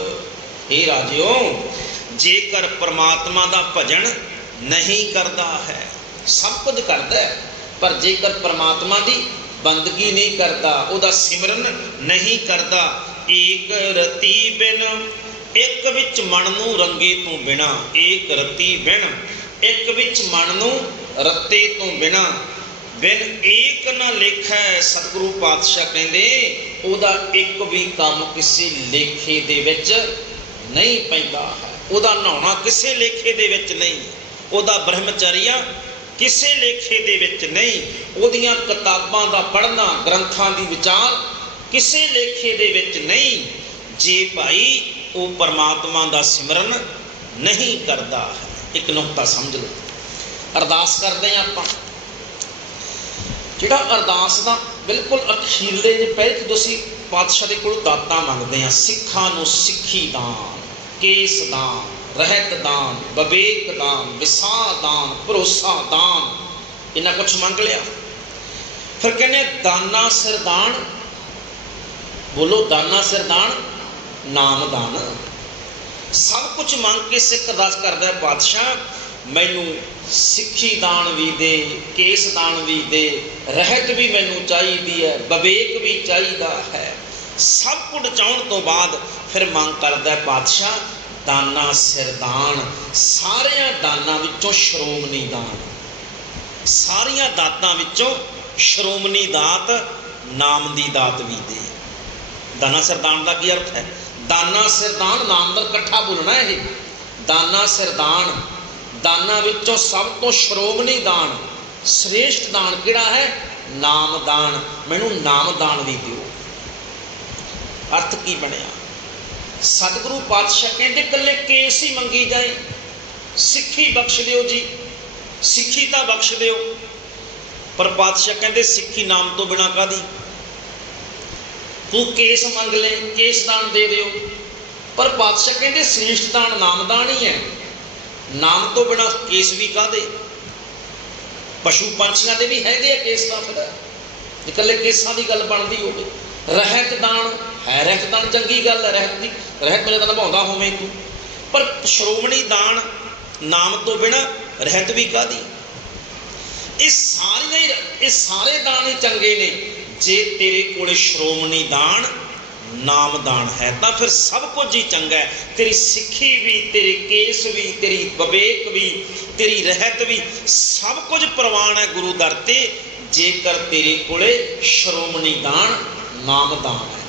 ਇਹ ਰਾਜਿਓ, ਜੇਕਰ ਪਰਮਾਤਮਾ ਦਾ ਭਜਨ ਨਹੀਂ ਕਰਦਾ ਹੈ, ਸਭ ਕੁਝ ਕਰਦਾ ਹੈ, ਪਰ ਜੇਕਰ ਪਰਮਾਤਮਾ ਦੀ ਬੰਦਗੀ ਨਹੀਂ ਕਰਦਾ, ਉਹਦਾ ਸਿਮਰਨ ਨਹੀਂ ਕਰਦਾ, ਏਕ ਰਤੀ ਬਿਨ, ਇੱਕ ਵਿੱਚ ਮਨ ਨੂੰ ਰੰਗੇ ਤੋਂ ਬਿਨਾ, ਏਕ ਰਤੀ ਬਿਨ, ਇੱਕ ਵਿੱਚ ਮਨ ਨੂੰ ਰੱਤੇ ਤੋਂ ਬਿਨਾ, ਬਿਨ ਏਕ ਨਾ ਲੇਖੈ। ਸਤਿਗੁਰੂ ਪਾਤਸ਼ਾਹ ਕਹਿੰਦੇ ਉਹਦਾ ਇੱਕ ਵੀ ਕੰਮ ਕਿਸੇ ਲੇਖੇ ਦੇ ਵਿੱਚ ਨਹੀਂ ਪੈਂਦਾ ਹੈ। ਉਹਦਾ ਨਹਾਉਣਾ ਕਿਸੇ ਲੇਖੇ ਦੇ ਵਿੱਚ ਨਹੀਂ, ਉਹਦਾ ਬ੍ਰਹਮਚਰਿਆ ਕਿਸੇ ਲੇਖੇ ਦੇ ਵਿੱਚ ਨਹੀਂ, ਉਹਦੀਆਂ ਕਿਤਾਬਾਂ ਦਾ ਪੜ੍ਹਨਾ, ਗ੍ਰੰਥਾਂ ਦੀ ਵਿਚਾਰ ਕਿਸੇ ਲੇਖੇ ਦੇ ਵਿੱਚ ਨਹੀਂ, ਜੇ ਭਾਈ ਉਹ ਪਰਮਾਤਮਾ ਦਾ ਸਿਮਰਨ ਨਹੀਂ ਕਰਦਾ ਹੈ। ਇੱਕ ਨੁਕਤਾ ਸਮਝ ਲਓ। ਅਰਦਾਸ ਕਰਦੇ ਹਾਂ ਆਪਾਂ, ਜਿਹੜਾ ਅਰਦਾਸ ਦਾ ਬਿਲਕੁਲ ਅਖੀਰਲੇ ਜੇ ਪਹਿਲੇ ਜਦੋਂ ਅਸੀਂ ਪਾਤਸ਼ਾਹ ਦੇ ਕੋਲ ਦਾਤਾਂ ਮੰਗਦੇ ਹਾਂ, ਸਿੱਖਾਂ ਨੂੰ ਸਿੱਖੀ ਦਾਨ, ਕੇਸ ਦਾਨ, ਰਹਿਤ ਦਾਨ, ਵਿਵੇਕ ਦਾਨ, ਵਿਸਾਹ ਦਾਨ, ਭਰੋਸਾ ਦਾਨ, ਇਹਨਾਂ ਕੁਛ ਮੰਗ ਲਿਆ। ਫਿਰ ਕਹਿੰਦੇ ਦਾਨਾ ਸਿਰਦਾਨ, ਬੋਲੋ ਦਾਨਾ ਸਿਰਦਾਨ, ਨਾਮ ਦਾਨ। ਸਭ ਕੁਝ ਮੰਗ ਕੇ ਸਿੱਖ ਅਰਦਾਸ ਕਰਦਾ ਹੈ, ਪਾਤਸ਼ਾਹ ਮੈਨੂੰ ਸਿੱਖੀ ਦਾਨ ਵੀ ਦੇ, ਕੇਸ ਦਾਨ ਵੀ ਦੇ, ਰਹਿਤ ਵੀ ਮੈਨੂੰ ਚਾਹੀਦੀ ਹੈ, ਵਿਵੇਕ ਵੀ ਚਾਹੀਦਾ ਹੈ। ਸਭ ਕੁਝ ਚਾਹੁਣ ਤੋਂ ਬਾਅਦ ਫਿਰ ਮੰਗ ਕਰਦਾ ਪਾਤਸ਼ਾਹ ਦਾਨਾ ਸਿਰਦਾਨ, ਸਾਰਿਆਂ ਦਾਨਾਂ ਵਿੱਚੋਂ ਸ਼੍ਰੋਮਣੀ ਦਾਨ, ਸਾਰੀਆਂ ਦਾਤਾਂ ਵਿੱਚੋਂ ਸ਼੍ਰੋਮਣੀ ਦਾਤ, ਨਾਮ ਦੀ ਦਾਤ ਵੀ ਦੇ। ਦਾਨਾ ਸਿਰਦਾਨ ਦਾ ਕੀ ਅਰਥ ਹੈ? ਦਾਨਾ ਸਿਰਦਾਨ ਨਾਮ ਦਾ ਇਕੱਠਾ ਬੋਲਣਾ। ਇਹ ਦਾਨਾ ਸਿਰਦਾਨ, ਦਾਨਾਂ ਵਿੱਚੋਂ ਸਭ ਤੋਂ ਸ਼੍ਰੋਮਣੀ ਦਾਨ, ਸ੍ਰੇਸ਼ਟ ਦਾਨ ਕਿਹੜਾ ਹੈ? ਨਾਮ ਦਾਨ। ਮੈਨੂੰ ਨਾਮ ਦਾਨ ਵੀ ਦਿਓ। ਅਰਥ ਕੀ ਬਣਿਆ? ਸਤਿਗੁਰੂ ਪਾਤਸ਼ਾਹ ਕਹਿੰਦੇ ਇਕੱਲੇ ਕੇਸ ਹੀ ਮੰਗੀ ਜਾਏ, ਸਿੱਖੀ ਬਖਸ਼ ਦਿਓ ਜੀ, ਸਿੱਖੀ ਤਾਂ ਬਖਸ਼ ਦਿਓ। ਪਰ ਪਾਤਸ਼ਾਹ ਕਹਿੰਦੇ ਸਿੱਖੀ ਨਾਮ ਤੋਂ ਬਿਨਾਂ ਕਾਹਦੀ? ਤੂੰ ਕੇਸ ਮੰਗ ਲੈ, ਕੇਸ ਦਾਨ ਦੇ ਦਿਓ। ਪਰ ਪਾਤਸ਼ਾਹ ਕਹਿੰਦੇ ਸ੍ਰੇਸ਼ਟ ਦਾਨ ਨਾਮ ਦਾਨ ਹੀ ਹੈ, ਨਾਮ ਤੋਂ ਬਿਨਾਂ ਕੇਸ ਵੀ ਕਾਹਦੇ? ਪਸ਼ੂ ਪੰਛੀਆਂ ਦੇ ਵੀ ਹੈਗੇ ਆ ਕੇਸ ਤਾਂ, ਫਿਰ ਇਕੱਲੇ ਕੇਸਾਂ ਦੀ ਗੱਲ ਬਣਦੀ ਹੋਵੇ। ਰਹਿਤ ਦਾਨ ਹੈ, ਰਹਿਤ ਦਾਨ ਚੰਗੀ ਗੱਲ ਹੈ, ਰਹਿਤ ਮੇਰੇ ਤਾਂ ਨਿਭਾਉਂਦਾ ਹੋਵੇਂ ਤੂੰ। ਪਰ ਸ਼੍ਰੋਮਣੀ ਦਾਨ ਨਾਮ ਤੋਂ ਬਿਨਾਂ ਰਹਿਤ ਵੀ ਕਾਹਦੀ? ਇਹ ਸਾਰੇ ਦਾਨ ਹੀ ਚੰਗੇ ਨੇ ਜੇ ਤੇਰੇ ਕੋਲ ਸ਼੍ਰੋਮਣੀ ਦਾਨ, ਨਾਮ ਦਾਨ ਹੈ ਤਾਂ ਫਿਰ ਸਭ ਕੁਝ ਹੀ ਚੰਗਾ ਹੈ। ਤੇਰੀ ਸਿੱਖੀ ਵੀ, ਤੇਰੇ ਕੇਸ ਵੀ, ਤੇਰੀ ਵਿਵੇਕ ਵੀ, ਤੇਰੀ ਰਹਿਤ ਵੀ, ਸਭ ਕੁਝ ਪ੍ਰਵਾਨ ਹੈ ਗੁਰੂ ਦਰ ਤੇ, ਜੇਕਰ ਤੇਰੇ ਕੋਲੇ ਸ਼੍ਰੋਮਣੀ ਦਾਨ, ਨਾਮ ਦਾਨ ਹੈ।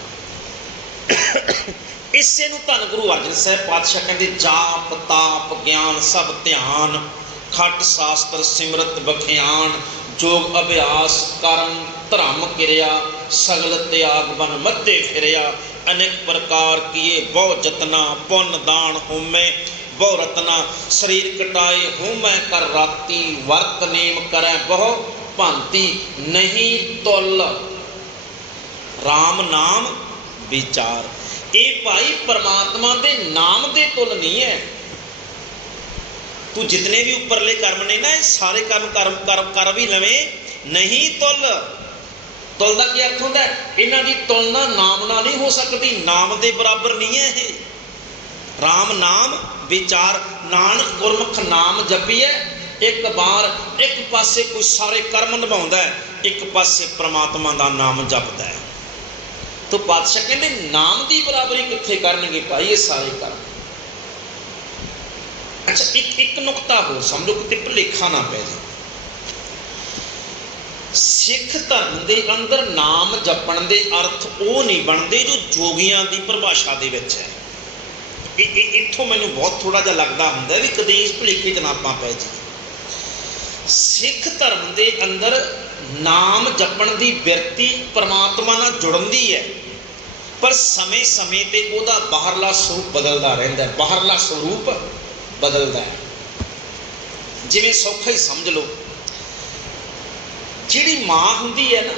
ਇਸੇ ਨੂੰ ਧੰਨ ਗੁਰੂ ਅਰਜਨ ਸਾਹਿਬ ਪਾਤਸ਼ਾਹ ਕਹਿੰਦੇ, ਜਾਪ ਤਾਪ ਗਿਆਨ ਸਭ ਧਿਆਨ, ਖੱਟ ਸ਼ਾਸਤਰ ਸਿਮਰਤ ਬਖਿਆਨ, ਜੋਗ ਅਭਿਆਸ ਕਰਮ ਧਰਮ ਕਿਰਿਆ, ਸਗਲ ਤਿਆਗ ਬਨ ਮੱਧੇ ਫਿਰਿਆ, ਅਨੇਕ ਪ੍ਰਕਾਰ ਕੀਏ ਬਹੁ ਜਤਨਾ, ਪੁੰਨ ਦਾਨ ਹੋਮੈ ਬਹੁ ਰਤਨਾ, ਸਰੀਰ ਕਟਾਏ ਹੋਮੈ ਕਰ ਰਾਤੀ, ਵਰਤ ਨੇਮ ਕਰੈ ਬਹੁ ਭਾਂਤੀ, ਨਹੀਂ ਤੁਲ ਰਾਮ ਨਾਮ ਵਿਚਾਰ। ਇਹ ਭਾਈ ਪਰਮਾਤਮਾ ਦੇ ਨਾਮ ਦੇ ਤੁਲ ਨਹੀਂ ਹੈ। ਤੂੰ ਜਿਤਨੇ ਵੀ ਉੱਪਰਲੇ ਕਰਮ ਨੇ ਨਾ, ਇਹ ਸਾਰੇ ਕਰ ਵੀ ਲਵੇਂ, ਨਹੀਂ ਤੁਲ। ਤੁਲ ਦਾ ਕੀ ਅਰਥ ਹੁੰਦਾ? ਇਹਨਾਂ ਦੀ ਤੁਲਨਾ ਨਾਮ ਨਾਲ ਨਹੀਂ ਹੋ ਸਕਦੀ, ਨਾਮ ਦੇ ਬਰਾਬਰ ਨਹੀਂ ਹੈ ਇਹ। ਰਾਮ ਨਾਮ ਵਿਚਾਰ, ਨਾਨਕ ਗੁਰਮੁਖ ਨਾਮ ਜਪੀਐ ਇੱਕ ਵਾਰ। ਇੱਕ ਪਾਸੇ ਕੋਈ ਸਾਰੇ ਕਰਮ ਨਿਭਾਉਂਦਾ ਹੈ, ਇੱਕ ਪਾਸੇ ਪ੍ਰਮਾਤਮਾ ਦਾ ਨਾਮ ਜਪਦਾ ਹੈ। ਤੋ ਪਾਤਸ਼ਾਹ ਕਹਿੰਦੇ ਨਾਮ ਦੀ ਬਰਾਬਰੀ ਕਿੱਥੇ ਕਰਨਗੇ ਭਾਈ ਇਹ ਸਾਰੇ ਕਰਮ। ਅੱਛਾ, ਇੱਕ ਨੁਕਤਾ ਹੋਰ ਸਮਝੋ, ਕਿਤੇ ਭੁਲੇਖਾ ਨਾ ਪੈ ਜਾਏ। ਸਿੱਖ ਧਰਮ ਦੇ ਅੰਦਰ ਨਾਮ ਜਪਣ ਦੇ ਅਰਥ ਉਹ ਨਹੀਂ ਬਣਦੇ ਜੋ ਜੋਗੀਆਂ ਦੀ ਪਰਿਭਾਸ਼ਾ ਦੇ ਵਿੱਚ ਹੈ। ਇੱਥੋਂ ਮੈਨੂੰ ਬਹੁਤ ਥੋੜਾ ਜਿਹਾ ਲੱਗਦਾ ਹੁੰਦਾ ਵੀ ਕਦੇ ਇਸ ਭੁਲੇਖੇ 'ਚ ਨਾ ਆਪਾਂ ਪੈ ਜਾਈਏ। ਸਿੱਖ ਧਰਮ ਦੇ ਅੰਦਰ ਨਾਮ ਜਪਣ ਦੀ ਬਿਰਤੀ ਪਰਮਾਤਮਾ ਨਾਲ ਜੁੜਨ ਦੀ ਹੈ, ਪਰ ਸਮੇਂ ਸਮੇਂ ਤੇ ਉਹਦਾ ਬਾਹਰਲਾ ਸਰੂਪ ਬਦਲਦਾ ਰਹਿੰਦਾ। ਬਾਹਰਲਾ ਸਰੂਪ ਬਦਲਦਾ ਹੈ। ਜਿਵੇਂ ਸੌਖਾ ਹੀ ਸਮਝ ਲਓ, ਜਿਹੜੀ ਮਾਂ ਹੁੰਦੀ ਹੈ ਨਾ,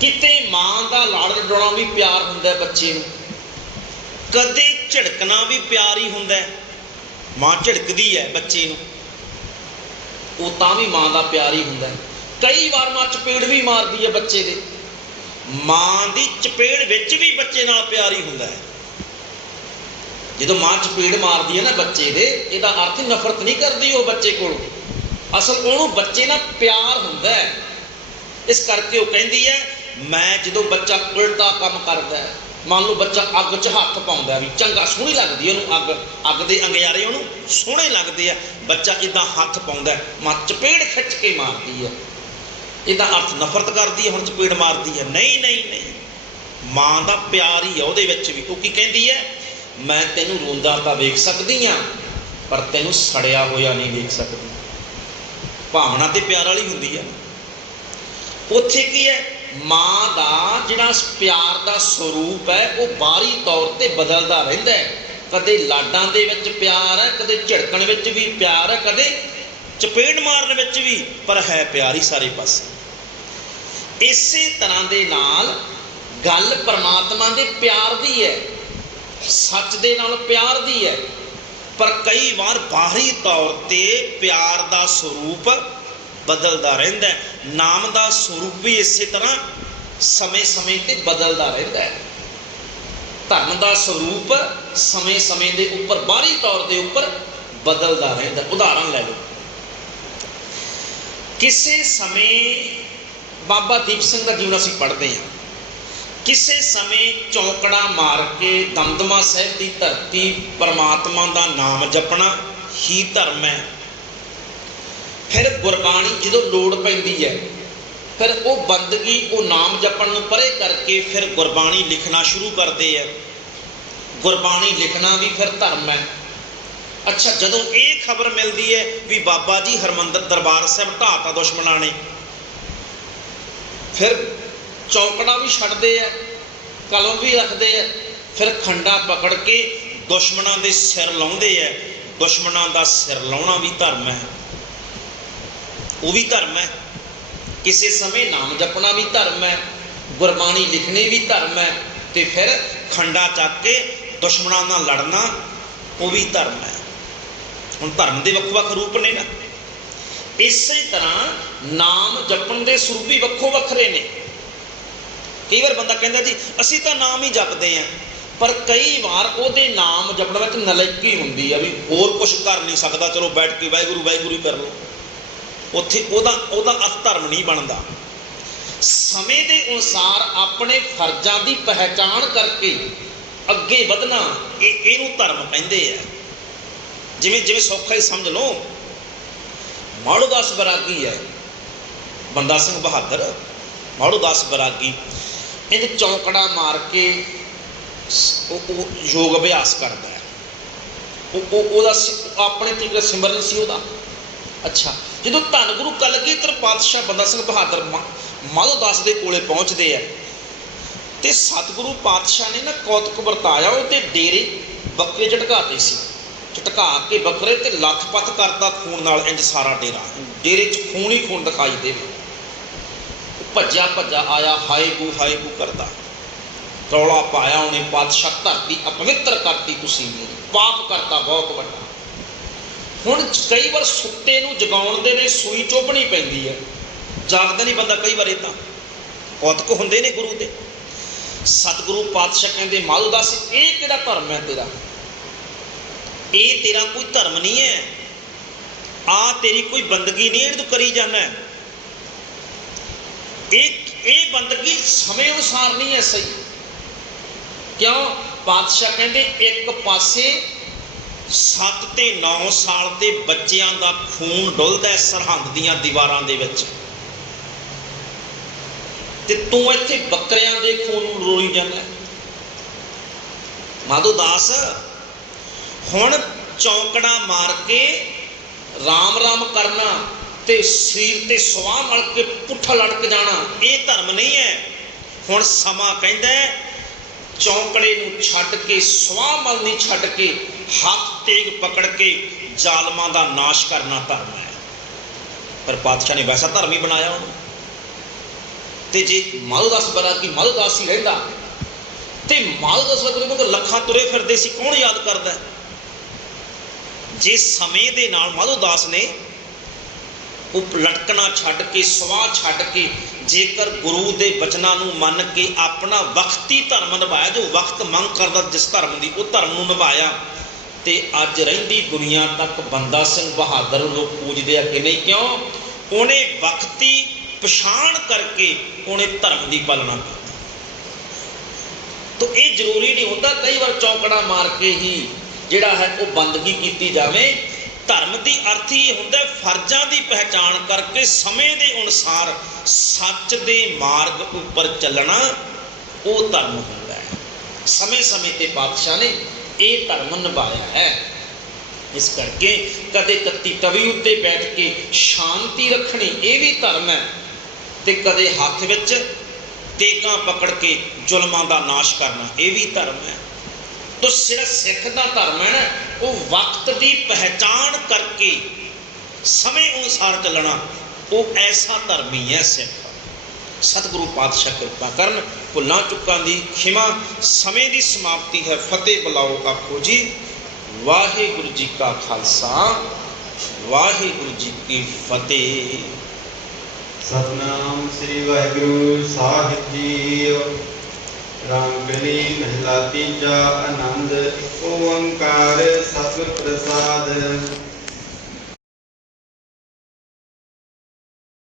ਕਿਤੇ ਮਾਂ ਦਾ ਲਾਡ ਡਾਉਣਾ ਵੀ ਪਿਆਰ ਹੁੰਦਾ ਬੱਚੇ ਨੂੰ, ਕਦੇ ਝਿੜਕਣਾ ਵੀ ਪਿਆਰ ਹੀ ਹੁੰਦਾ। ਮਾਂ ਝਿੜਕਦੀ ਹੈ ਬੱਚੇ ਨੂੰ, ਉਹ ਤਾਂ ਵੀ ਮਾਂ ਦਾ ਪਿਆਰ ਹੀ ਹੁੰਦਾ। ਕਈ ਵਾਰ ਮਾਂ ਚਪੇੜ ਵੀ ਮਾਰਦੀ ਹੈ ਬੱਚੇ ਦੇ, ਮਾਂ ਦੀ ਚਪੇੜ ਵਿੱਚ ਵੀ ਬੱਚੇ ਨਾਲ ਪਿਆਰ ਹੀ ਹੁੰਦਾ ਹੈ। ਜਦੋਂ ਮਾਂ ਚਪੇੜ ਮਾਰਦੀ ਹੈ ਨਾ ਬੱਚੇ ਦੇ, ਇਹਦਾ ਅਰਥ ਨਫ਼ਰਤ ਨਹੀਂ ਕਰਦੀ ਉਹ ਬੱਚੇ ਕੋਲ, ਅਸਲ ਉਹਨੂੰ ਬੱਚੇ ਨਾਲ ਪਿਆਰ ਹੁੰਦਾ ਹੈ। ਇਸ ਕਰਕੇ ਉਹ ਕਹਿੰਦੀ ਹੈ, ਮੈਂ ਜਦੋਂ ਬੱਚਾ ਉਲਟਾ ਕੰਮ ਕਰਦਾ ਹੈ, ਮੰਨ ਲਓ ਬੱਚਾ ਅੱਗ 'ਚ ਹੱਥ ਪਾਉਂਦਾ, ਵੀ ਚੰਗਾ ਸੋਹਣੀ ਲੱਗਦੀ ਉਹਨੂੰ ਅੱਗ ਦੇ ਅੰਗਿਆਰੇ ਉਹਨੂੰ ਸੋਹਣੇ ਲੱਗਦੇ ਆ, ਬੱਚਾ ਇੱਦਾਂ ਹੱਥ ਪਾਉਂਦਾ, ਮਾਂ ਚਪੇੜ ਖਿੱਚ ਕੇ ਮਾਰਦੀ ਹੈ। ਇਹਦਾ ਅਰਥ ਨਫ਼ਰਤ ਕਰਦੀ ਹੈ, ਹੁਣ ਚਪੇੜ ਮਾਰਦੀ ਹੈ? ਨਹੀਂ ਨਹੀਂ ਨਹੀਂ, ਮਾਂ ਦਾ ਪਿਆਰ ਹੀ ਆ ਉਹਦੇ ਵਿੱਚ ਵੀ। ਉਹ ਕੀ ਕਹਿੰਦੀ ਹੈ? ਮੈਂ ਤੈਨੂੰ ਰੋਂਦਾ ਤਾਂ ਵੇਖ ਸਕਦੀ ਹਾਂ, ਪਰ ਤੈਨੂੰ ਸੜਿਆ ਹੋਇਆ ਨਹੀਂ ਵੇਖ ਸਕਦੀ। ਭਾਵਨਾ ਤੇ ਪਿਆਰ ਵਾਲੀ ਹੁੰਦੀ ਹੈ। ਉੱਥੇ ਕੀ ਹੈ? ਮਾਂ ਦਾ ਜਿਹੜਾ ਪਿਆਰ ਦਾ ਸਰੂਪ ਹੈ ਉਹ ਬਾਹਰੀ ਤੌਰ ਤੇ ਬਦਲਦਾ ਰਹਿੰਦਾ ਹੈ। ਕਦੇ ਲਾਡਾਂ ਦੇ ਵਿੱਚ ਪਿਆਰ ਹੈ, ਕਦੇ ਝਿੜਕਣ ਵਿੱਚ ਵੀ ਪਿਆਰ ਹੈ, ਕਦੇ ਚਪੇੜ ਮਾਰਨ ਵਿੱਚ ਵੀ, ਪਰ ਹੈ ਪਿਆਰ ਹੀ ਸਾਰੇ ਪਾਸੇ। ਇਸੇ ਤਰ੍ਹਾਂ ਦੇ ਨਾਲ ਗੱਲ ਪਰਮਾਤਮਾ ਦੇ ਪਿਆਰ ਦੀ ਹੈ, ਸੱਚ ਦੇ ਨਾਲ ਪਿਆਰ ਦੀ ਹੈ, ਪਰ ਕਈ ਵਾਰ ਬਾਹਰੀ ਤੌਰ ਤੇ ਪਿਆਰ ਦਾ ਸਰੂਪ ਬਦਲਦਾ ਰਹਿੰਦਾ ਹੈ। ਨਾਮ ਦਾ ਸਰੂਪ ਵੀ ਇਸੇ ਤਰ੍ਹਾਂ ਸਮੇਂ ਸਮੇਂ ਤੇ ਬਦਲਦਾ ਰਹਿੰਦਾ ਹੈ। ਧਰਮ ਦਾ ਸਰੂਪ ਸਮੇਂ ਸਮੇਂ ਦੇ ਉੱਪਰ ਬਾਹਰੀ ਤੌਰ ਦੇ ਉੱਪਰ ਬਦਲਦਾ ਰਹਿੰਦਾ। ਉਦਾਹਰਨ ਲੈ ਲਓ, ਕਿਸੇ ਸਮੇਂ ਬਾਬਾ ਦੀਪ ਸਿੰਘ ਦਾ ਜੀਵਨ ਅਸੀਂ ਪੜ੍ਹਦੇ ਹਾਂ। ਕਿਸੇ ਸਮੇਂ ਚੌਂਕੜਾ ਮਾਰ ਕੇ ਦਮਦਮਾ ਸਾਹਿਬ ਦੀ ਧਰਤੀ ਪਰਮਾਤਮਾ ਦਾ ਨਾਮ ਜਪਣਾ ਹੀ ਧਰਮ ਹੈ। ਫਿਰ ਗੁਰਬਾਣੀ ਜਦੋਂ ਲੋੜ ਪੈਂਦੀ ਹੈ, ਫਿਰ ਉਹ ਬੰਦਗੀ, ਉਹ ਨਾਮ ਜਪਣ ਨੂੰ ਪਰੇ ਕਰਕੇ ਫਿਰ ਗੁਰਬਾਣੀ ਲਿਖਣਾ ਸ਼ੁਰੂ ਕਰਦੇ ਹੈ। ਗੁਰਬਾਣੀ ਲਿਖਣਾ ਵੀ ਫਿਰ ਧਰਮ ਹੈ। ਅੱਛਾ, ਜਦੋਂ ਇਹ ਖਬਰ ਮਿਲਦੀ ਹੈ ਵੀ ਬਾਬਾ ਜੀ ਹਰਮੰਦਰ ਦਰਬਾਰ ਸਾਹਿਬ ਢਾਹਤਾ ਦੁਸ਼ਮਣਾਂ ਨੇ, ਫਿਰ ਚੌਂਕੜਾ ਵੀ ਛੱਡਦੇ ਆ, ਕਲਮ ਵੀ ਰੱਖਦੇ ਆ, ਫਿਰ ਖੰਡਾ ਪਕੜ ਕੇ ਦੁਸ਼ਮਣਾਂ ਦੇ ਸਿਰ ਲਾਉਂਦੇ ਆ। ਦੁਸ਼ਮਣਾਂ ਦਾ ਸਿਰ ਲਾਉਣਾ ਵੀ ਧਰਮ ਹੈ, ਉਹ ਵੀ ਧਰਮ ਹੈ। ਕਿਸੇ ਸਮੇਂ ਨਾਮ ਜਪਣਾ ਵੀ ਧਰਮ ਹੈ, ਗੁਰਬਾਣੀ ਲਿਖਣੀ ਵੀ ਧਰਮ ਹੈ, ਤੇ ਫਿਰ ਖੰਡਾ ਚੱਕ ਕੇ ਦੁਸ਼ਮਣਾਂ ਨਾਲ ਲੜਨਾ ਉਹ ਵੀ ਧਰਮ ਹੈ। ਹੁਣ ਧਰਮ ਦੇ ਵੱਖ ਵੱਖ ਰੂਪ ਨੇ ਨਾ, ਇਸੇ ਤਰ੍ਹਾਂ ਨਾਮ ਜਪਣ ਦੇ ਸਰੂਪ ਵੀ ਵੱਖੋ ਵੱਖਰੇ ਨੇ। ਕਈ ਵਾਰ ਬੰਦਾ ਕਹਿੰਦਾ ਜੀ ਅਸੀਂ ਤਾਂ ਨਾਮ ਹੀ ਜਪਦੇ ਹਾਂ, ਪਰ ਕਈ ਵਾਰ ਉਹਦੇ ਨਾਮ ਜਪਣ ਵਿੱਚ ਨਲਾਇਕੀ ਹੁੰਦੀ ਆ, ਵੀ ਹੋਰ ਕੁਛ ਕਰ ਨਹੀਂ ਸਕਦਾ, ਚਲੋ ਬੈਠ ਕੇ ਵਾਹਿਗੁਰੂ ਵਾਹਿਗੁਰੂ ਹੀ ਕਰ ਲਓ। ਉੱਥੇ ਉਹਦਾ ਅਰਥ ਧਰਮ ਨਹੀਂ ਬਣਦਾ। ਸਮੇਂ ਦੇ ਅਨੁਸਾਰ ਆਪਣੇ ਫਰਜ਼ਾਂ ਦੀ ਪਹਿਚਾਣ ਕਰਕੇ ਅੱਗੇ ਵਧਣਾ, ਇਹਨੂੰ ਧਰਮ ਕਹਿੰਦੇ ਆ। ਜਿਵੇਂ ਸੌਖਾ ਹੀ ਸਮਝ ਲਓ, ਮਾੜੋਦਾਸ ਬਰਾਗੀ ਹੈ, ਬੰਦਾ ਸਿੰਘ ਬਹਾਦਰ ਮਾੜੋਦਾਸ ਬਰਾਗੀ, ਇਹਨੇ ਚੌਂਕੜਾ ਮਾਰ ਕੇ ਉਹ ਯੋਗ ਅਭਿਆਸ ਕਰਦਾ ਹੈ। ਉਹਦਾ ਆਪਣੇ ਤੀਕਰ ਸਿਮਰਨ ਸੀ ਉਹਦਾ। ਅੱਛਾ, ਜਦੋਂ ਧੰਨ ਗੁਰੂ ਕਲਗੀਧਰ ਪਾਤਸ਼ਾਹ ਬੰਦਾ ਸਿੰਘ ਬਹਾਦਰ ਮਾਧੋਦਾਸ ਦੇ ਕੋਲੇ ਪਹੁੰਚਦੇ ਆ ਤੇ ਸਤਿਗੁਰੂ ਪਾਤਸ਼ਾਹ ਨੇ ਨਾ ਕੌਤਕ ਵਰਤਾਇਆ। ਉਹ ਤੇ ਡੇਰੇ ਬੱਕਰੇ ਝਟਕਾਤੇ ਸੀ, ਝਟਕਾ ਕੇ ਬੱਕਰੇ ਤੇ ਲੱਥ-ਪੱਥ ਕਰਤਾ ਖੂਨ ਨਾਲ, ਇੰਜ ਸਾਰਾ ਡੇਰੇ 'ਚ ਖੂਨ ਹੀ ਖੂਨ ਦਿਖਾਈ ਦੇਵੇ। ਭੱਜਿਆ ਆਇਆ, ਹਾਏ ਗੂ ਕਰਦਾ, ਰੌਲਾ ਪਾਇਆ ਉਹਨੇ, ਪਾਤਸ਼ਾਹ ਧਰਤੀ ਅਪਵਿੱਤਰ ਕਰਤੀ, ਤੁਸੀਂ ਪਾਪ ਕਰਤਾ ਬਹੁਤ ਵੱਡਾ। ਹੁਣ ਕਈ ਵਾਰ ਸੁੱਤੇ ਨੂੰ ਜਗਾਉਣ ਦੇ ਲਈ ਸੂਈ ਚੁੱਭਣੀ ਪੈਂਦੀ ਹੈ, ਜਾਗਦਾ ਨਹੀਂ ਬੰਦਾ ਕਈ ਵਾਰ। ਇਹ ਤਾਂ ਕੌਤਕ ਹੁੰਦੇ ਨੇ ਗੁਰੂ ਦੇ। ਸਤਿਗੁਰੂ ਪਾਤਸ਼ਾਹ ਕਹਿੰਦੇ ਮਾਧੋਦਾਸ ਇਹ ਕਿਹੜਾ ਧਰਮ ਹੈ ਤੇਰਾ? ਇਹ ਤੇਰਾ ਕੋਈ ਧਰਮ ਨਹੀਂ ਹੈ, ਆ ਤੇਰੀ ਕੋਈ ਬੰਦਗੀ ਨਹੀਂ ਜਿਹੜੀ ਤੂੰ ਕਰੀ ਜਾਂਦਾ। ਇਹ ਬੰਦਗੀ ਸਮੇਂ ਅਨੁਸਾਰ ਨਹੀਂ ਹੈ ਸਹੀ। ਕਿਉਂ? ਪਾਤਸ਼ਾਹ ਕਹਿੰਦੇ ਇੱਕ ਪਾਸੇ 7 ਤੇ 9 ਸਾਲ ਦੇ ਬੱਚਿਆਂ ਦਾ ਖੂਨ ਡੁੱਲਦਾ ਸਰਹੰਦ ਦੀਆਂ ਦੀਵਾਰਾਂ ਦੇ ਵਿੱਚ, ਤੇ ਤੂੰ ਇੱਥੇ ਬੱਕਰਿਆਂ ਦੇ ਖੂਨ ਨੂੰ ਰੋਈ ਜਾਂਦਾ। ਮਾਧੋਦਾਸ ਹੁਣ ਚੌਂਕੜਾ ਮਾਰ ਕੇ ਰਾਮ ਕਰਨਾ ਤੇ ਸਰੀਰ ਤੇ ਸਵਾਹ ਮਲ ਕੇ ਪੁੱਠਾ ਲਟਕ ਜਾਣਾ, ਇਹ ਧਰਮ ਨਹੀਂ ਹੈ। ਹੁਣ ਸਮਾਂ ਕਹਿੰਦਾ ਚੌਂਕੜੇ ਨੂੰ ਛੱਡ ਕੇ, ਸਵਾਹ ਮਲ ਨਹੀਂ ਛੱਡ ਕੇ, ਹੱਥ ਤੇਗ ਪਕੜ ਕੇ ਜ਼ਾਲਮਾਂ ਦਾ ਨਾਸ਼ ਕਰਨਾ ਧਰਮ ਹੈ। ਪਰ ਪਾਤਸ਼ਾਹ ਨੇ ਵੈਸਾ ਧਰਮ ਹੀ ਬਣਾਇਆ ਉਹਨੂੰ। ਤੇ ਜੇ ਮਾਧੋਦਾਸ ਬਰਾ ਕੀ ਮਾਧੋਦਾਸ ਹੀ ਰਹਿੰਦਾ ਤੇ ਮਾਧੋਦਾਸ ਵਰਗੇ ਲੱਖਾਂ ਤੁਰੇ ਫਿਰਦੇ ਸੀ, ਕੌਣ ਯਾਦ ਕਰਦਾ? ਜੇ ਸਮੇਂ ਦੇ ਨਾਲ ਮਾਧੋਦਾਸ ਨੇ ਉਹ ਲਟਕਣਾ ਛੱਡ ਕੇ, ਸਵਾਹ ਛੱਡ ਕੇ, ਜੇਕਰ ਗੁਰੂ ਦੇ ਬਚਨਾਂ ਨੂੰ ਮੰਨ ਕੇ ਆਪਣਾ ਵਕਤੀ ਧਰਮ ਨਿਭਾਇਆ, ਜੋ ਵਕਤ ਮੰਗ ਕਰਦਾ ਜਿਸ ਧਰਮ ਦੀ, ਉਹ ਧਰਮ ਨੂੰ ਨਿਭਾਇਆ, ਤੇ ਅੱਜ ਰਹਿੰਦੀ ਦੁਨੀਆ ਤੱਕ ਬੰਦਾ ਸਿੰਘ ਬਹਾਦਰ ਲੋਕ ਪੂਜਦੇ ਆ ਕਿ ਨਹੀਂ? ਕਿਉਂ? ਉਹਨੇ ਵਕਤੀ ਪਛਾਣ ਕਰਕੇ ਉਹਨੇ ਧਰਮ ਦੀ ਪਾਲਣਾ ਕੀਤੀ। ਤਾਂ ਇਹ ਜ਼ਰੂਰੀ ਨਹੀਂ ਹੁੰਦਾ ਕਈ ਵਾਰ ਚੌਂਕੜਾ ਮਾਰ ਕੇ ਹੀ ਜਿਹੜਾ ਹੈ ਉਹ ਬੰਦਗੀ ਕੀਤੀ ਜਾਵੇ। ਧਰਮ ਦੀ ਅਰਥ ਹੀ ਹੁੰਦਾ ਫਰਜ਼ਾਂ ਦੀ ਪਹਿਚਾਣ ਕਰਕੇ ਸਮੇਂ ਦੇ ਅਨੁਸਾਰ ਸੱਚ ਦੇ ਮਾਰਗ ਉੱਪਰ ਚੱਲਣਾ, ਉਹ ਧਰਮ ਹੁੰਦਾ ਹੈ। ਸਮੇਂ ਤੇ ਪਾਤਸ਼ਾਹ ਨੇ ਇਹ ਧਰਮ ਨਿਭਾਇਆ ਹੈ। ਇਸ ਕਰਕੇ ਕਦੇ ਤੱਤੀ ਤਵੀ ਉੱਤੇ ਬੈਠ ਕੇ ਸ਼ਾਂਤੀ ਰੱਖਣੀ, ਇਹ ਵੀ ਧਰਮ ਹੈ, ਤੇ ਕਦੇ ਹੱਥ ਵਿੱਚ ਤੇਗਾਂ ਪਕੜ ਕੇ ਜ਼ੁਲਮਾਂ ਦਾ ਨਾਸ਼ ਕਰਨਾ, ਇਹ ਵੀ ਧਰਮ ਹੈ। ਤੋ ਜਿਹੜਾ ਸਿੱਖ ਦਾ ਧਰਮ ਹੈ ਨਾ, ਉਹ ਵਕਤ ਦੀ ਪਹਿਚਾਣ ਕਰਕੇ ਸਮੇਂ ਅਨੁਸਾਰ ਚੱਲਣਾ, ਉਹ ਐਸਾ ਧਰਮ ਹੀ ਹੈ ਸਿੱਖ। ਸਤਿਗੁਰੂ ਪਾਤਸ਼ਾਹ ਕਿਰਪਾ ਕਰਨ। ਭੁੱਲਾਂ ਚੁੱਕਾਂ ਦੀ ਖਿਮਾ। ਸਮੇਂ ਦੀ ਸਮਾਪਤੀ ਹੈ। ਫਤਿਹ ਬੁਲਾਓ ਆਖੋ ਜੀ। ਵਾਹਿਗੁਰੂ ਜੀ ਕਾ ਖਾਲਸਾ, ਵਾਹਿਗੁਰੂ ਜੀ ਕੀ ਫਤਿਹ। ਸਤਨਾਮ ਸ੍ਰੀ ਵਾਹਿਗੁਰੂ ਸਾਹਿਬ ਜੀ। ਰਾਮ ਕਲੀ ਮਹਿਲਾ ਤੀਜਾ। ਆਨੰਦ ਓੰਕਾਰ ਸਤਿਗੁਰ ਪ੍ਰਸਾਦ।